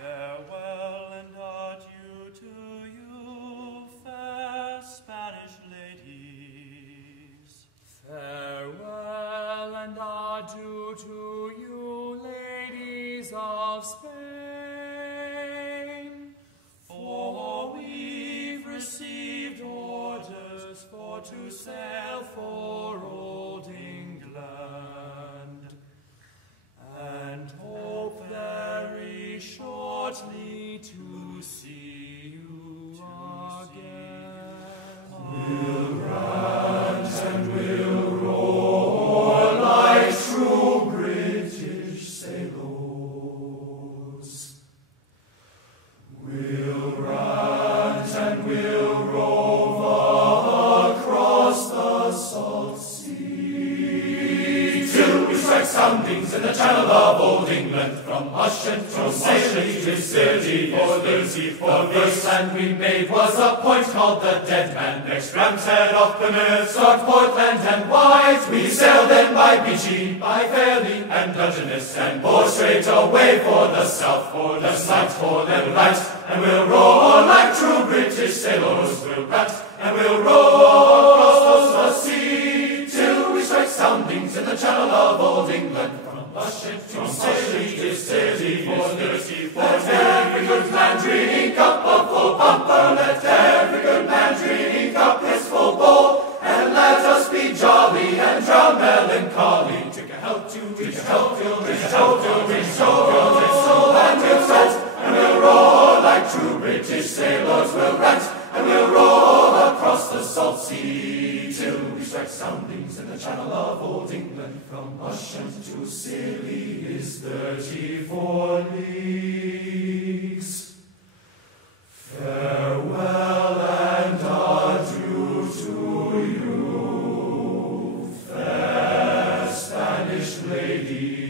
Farewell and adieu to you, fair Spanish ladies. Farewell and adieu to you, ladies of Spain. For we've received orders for to sail for old England, and hope very shortly to see you again. We'll rant and we'll roar like true British sailors. We'll rant and we'll rove across the salt sea, till we strike soundings in the channel of old England, from Ushant to Saley to Scilly. For the first land we made was a point called the Dead Man. Next Ramshead off Plymouth, struck Portland and White. We sailed then by Beachy, by Fairley and Dungeness, and bore straight away for the south, for the sight, for the right. And we'll roar like true British sailors. We'll rant and we'll roar across the sea, till we strike soundings in the channel of old England, from Ushant to Scilly to Scilly. Let every good man drink up a full bumper, let every good man drink up his full bowl, and let us be jolly and drown melancholy. Drink a health to, drink a health to, drink a health to, drink a health to, and we'll rant and we'll roar like true British sailors. We'll rant and we'll roar across the salt sea, till we strike soundings in the channel of old England, from Ushant to Scilly is 34 leagues. Farewell and adieu to you, fair Spanish ladies.